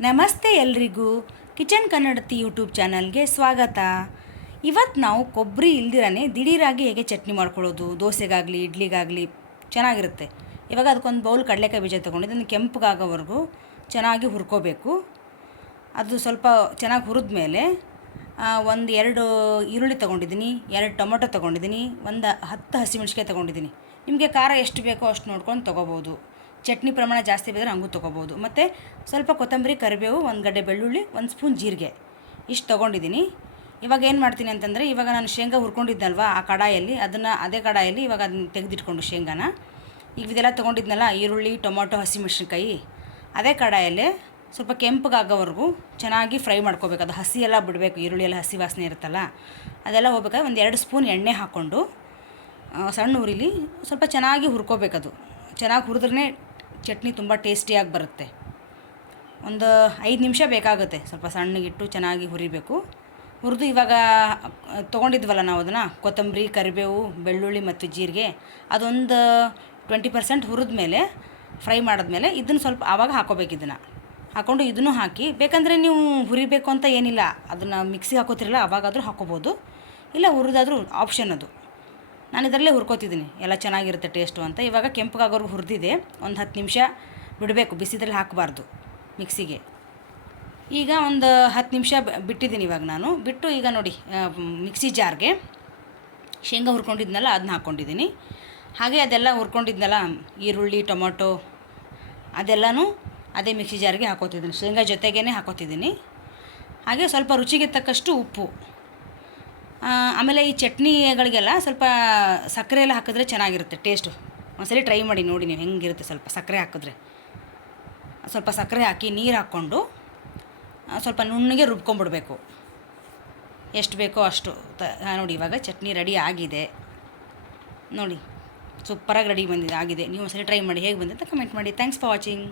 ನಮಸ್ತೆ ಎಲ್ರಿಗೂ ಕಿಚನ್ ಕನ್ನಡತಿ ಯೂಟ್ಯೂಬ್ ಚಾನಲ್ಗೆ ಸ್ವಾಗತ. ಇವತ್ತು ನಾವು ಕೊಬ್ಬರಿ ಇಲ್ದಿರನೇ ದಿಢೀರಾಗಿ ಹೇಗೆ ಚಟ್ನಿ ಮಾಡ್ಕೊಳ್ಳೋದು, ದೋಸೆಗಾಗಲಿ ಇಡ್ಲಿಗಾಗಲಿ ಚೆನ್ನಾಗಿರುತ್ತೆ. ಇವಾಗ ಅದಕ್ಕೊಂದು ಬೌಲ್ ಕಡಲೆಕಾಯಿ ಬೀಜ ತೊಗೊಂಡಿದ್ದು ಕೆಂಪಗಾಗೋವರೆಗೂ ಚೆನ್ನಾಗಿ ಹುರ್ಕೋಬೇಕು. ಅದು ಸ್ವಲ್ಪ ಚೆನ್ನಾಗಿ ಹುರಿದ ಮೇಲೆ ಒಂದು 2 ಈರುಳ್ಳಿ ತೊಗೊಂಡಿದ್ದೀನಿ, 2 ಟೊಮೊಟೊ ತೊಗೊಂಡಿದ್ದೀನಿ, ಒಂದು 10 ಹಸಿಮೆಣ್ಸಿಕಾಯಿ ತೊಗೊಂಡಿದ್ದೀನಿ. ನಿಮಗೆ ಖಾರ ಎಷ್ಟು ಬೇಕೋ ಅಷ್ಟು ನೋಡ್ಕೊಂಡು ತೊಗೋಬೋದು. ಚಟ್ನಿ ಪ್ರಮಾಣ ಜಾಸ್ತಿ ಬೇದರೆ ಹಂಗೂ ತೊಗೋಬೋದು. ಮತ್ತು ಸ್ವಲ್ಪ ಕೊತ್ತಂಬರಿ, ಕರಿಬೇವು, 1 ಗಡ್ಡೆ ಬೆಳ್ಳುಳ್ಳಿ, 1 ಸ್ಪೂನ್ ಜೀರಿಗೆ ಇಷ್ಟು ತೊಗೊಂಡಿದ್ದೀನಿ. ಇವಾಗ ಏನು ಮಾಡ್ತೀನಿ ಅಂತಂದರೆ, ಇವಾಗ ನಾನು ಶೇಂಗಾ ಹುರ್ಕೊಂಡಿದ್ದಲ್ವ ಆ ಕಡಾಯಲ್ಲಿ, ಅದೇ ಕಡಾಯಲ್ಲಿ ಇವಾಗ ಅದನ್ನ ತೆಗೆದಿಟ್ಕೊಂಡು ಶೇಂಗಾನ ಈಗ ಇದೆಲ್ಲ ತೊಗೊಂಡಿದ್ನಲ್ಲ, ಈರುಳ್ಳಿ, ಟೊಮೊಟೊ, ಹಸಿಮೆಣ್ಸಿನ್ಕಾಯಿ, ಅದೇ ಕಡಾಯಲ್ಲೇ ಸ್ವಲ್ಪ ಕೆಂಪಗಾಗೋವರೆಗೂ ಚೆನ್ನಾಗಿ ಫ್ರೈ ಮಾಡ್ಕೋಬೇಕು. ಅದು ಹಸಿ ಎಲ್ಲ ಬಿಡಬೇಕು, ಈರುಳ್ಳಿ ಎಲ್ಲ ಹಸಿ ವಾಸನೆ ಇರುತ್ತಲ್ಲ ಅದೆಲ್ಲ ಹೋಗ್ಬೇಕಾದ್ರೆ 2 ಸ್ಪೂನ್ ಎಣ್ಣೆ ಹಾಕ್ಕೊಂಡು ಸಣ್ಣ ಉರಿಲಿ ಸ್ವಲ್ಪ ಚೆನ್ನಾಗಿ ಹುರ್ಕೋಬೇಕದು. ಚೆನ್ನಾಗಿ ಹುರಿದ್ರೇ ಚಟ್ನಿ ತುಂಬ ಟೇಸ್ಟಿಯಾಗಿ ಬರುತ್ತೆ. ಒಂದು 5 ನಿಮಿಷ ಬೇಕಾಗುತ್ತೆ. ಸ್ವಲ್ಪ ಸಣ್ಣಗಿಟ್ಟು ಚೆನ್ನಾಗಿ ಹುರಿಬೇಕು. ಹುರಿದು ಇವಾಗ ತೊಗೊಂಡಿದ್ವಲ್ಲ ನಾವು ಅದನ್ನು, ಕೊತ್ತಂಬರಿ, ಕರಿಬೇವು, ಬೆಳ್ಳುಳ್ಳಿ ಮತ್ತು ಜೀರಿಗೆ, ಅದೊಂದು 20% ಹುರಿದ ಮೇಲೆ, ಫ್ರೈ ಮಾಡಿದ್ಮೇಲೆ ಇದನ್ನು ಸ್ವಲ್ಪ ಆವಾಗ ಹಾಕೋಬೇಕು. ಇದನ್ನು ಹಾಕ್ಕೊಂಡು ಇದನ್ನು ಹಾಕಿ, ಬೇಕಂದರೆ ನೀವು ಹುರಿಬೇಕು ಅಂತ ಏನಿಲ್ಲ, ಅದನ್ನು ಮಿಕ್ಸಿಗೆ ಹಾಕೋತಿರಲ್ಲ ಅವಾಗಾದರೂ ಹಾಕೋಬೋದು, ಇಲ್ಲ ಹುರಿದಾದರೂ ಆಪ್ಷನ್ ಅದು. ನಾನು ಇದರಲ್ಲೇ ಹುರ್ಕೋತಿದ್ದೀನಿ, ಎಲ್ಲ ಚೆನ್ನಾಗಿರುತ್ತೆ ಟೇಸ್ಟು ಅಂತ. ಇವಾಗ ಕೆಂಪಗಾಗೋರು ಹುರಿದಿದೆ, ಒಂದು 10 ನಿಮಿಷ ಬಿಡಬೇಕು, ಬಿಸಿದ್ರಲ್ಲಿ ಹಾಕಬಾರ್ದು ಮಿಕ್ಸಿಗೆ. ಈಗ ಒಂದು 10 ನಿಮಿಷ ಬಿಟ್ಟಿದ್ದೀನಿ ಇವಾಗ ನಾನು. ಬಿಟ್ಟು ಈಗ ನೋಡಿ, ಮಿಕ್ಸಿ ಜಾರ್ಗೆ ಶೇಂಗಾ ಹುರ್ಕೊಂಡಿದ್ನಲ್ಲ ಅದನ್ನ ಹಾಕ್ಕೊಂಡಿದ್ದೀನಿ. ಹಾಗೆ ಅದೆಲ್ಲ ಹುರ್ಕೊಂಡಿದ್ನಲ್ಲ, ಈರುಳ್ಳಿ, ಟೊಮೊಟೊ ಅದೆಲ್ಲನೂ ಅದೇ ಮಿಕ್ಸಿ ಜಾರ್ಗೆ ಹಾಕೋತಿದ್ದೀನಿ, ಶೇಂಗಾ ಜೊತೆಗೇ ಹಾಕೋತಿದ್ದೀನಿ. ಹಾಗೆ ಸ್ವಲ್ಪ ರುಚಿಗೆ ತಕ್ಕಷ್ಟು ಉಪ್ಪು. ಆಮೇಲೆ ಈ ಚಟ್ನಿಗಳಿಗೆಲ್ಲ ಸ್ವಲ್ಪ ಸಕ್ಕರೆ ಎಲ್ಲ ಹಾಕಿದ್ರೆ ಚೆನ್ನಾಗಿರುತ್ತೆ ಟೇಸ್ಟು. ಒಂದ್ಸಲಿ ಟ್ರೈ ಮಾಡಿ ನೋಡಿ ನೀವು ಹೆಂಗಿರುತ್ತೆ. ಸ್ವಲ್ಪ ಸಕ್ಕರೆ ಹಾಕಿದ್ರೆ, ಸ್ವಲ್ಪ ಸಕ್ಕರೆ ಹಾಕಿ ನೀರು ಹಾಕ್ಕೊಂಡು ಸ್ವಲ್ಪ ನುಣ್ಣಗೆ ರುಬ್ಕೊಂಬಿಡ್ಬೇಕು, ಎಷ್ಟು ಬೇಕೋ ಅಷ್ಟು. ನೋಡಿ ಇವಾಗ ಚಟ್ನಿ ರೆಡಿ ಆಗಿದೆ ನೋಡಿ, ಸೂಪರಾಗಿ ರೆಡಿ ಆಗಿದೆ. ನೀವು ಒಂದ್ಸಲಿ ಟ್ರೈ ಮಾಡಿ, ಹೇಗೆ ಬಂದಿದೆ ಅಂತ ಕಮೆಂಟ್ ಮಾಡಿ. Thanks for watching.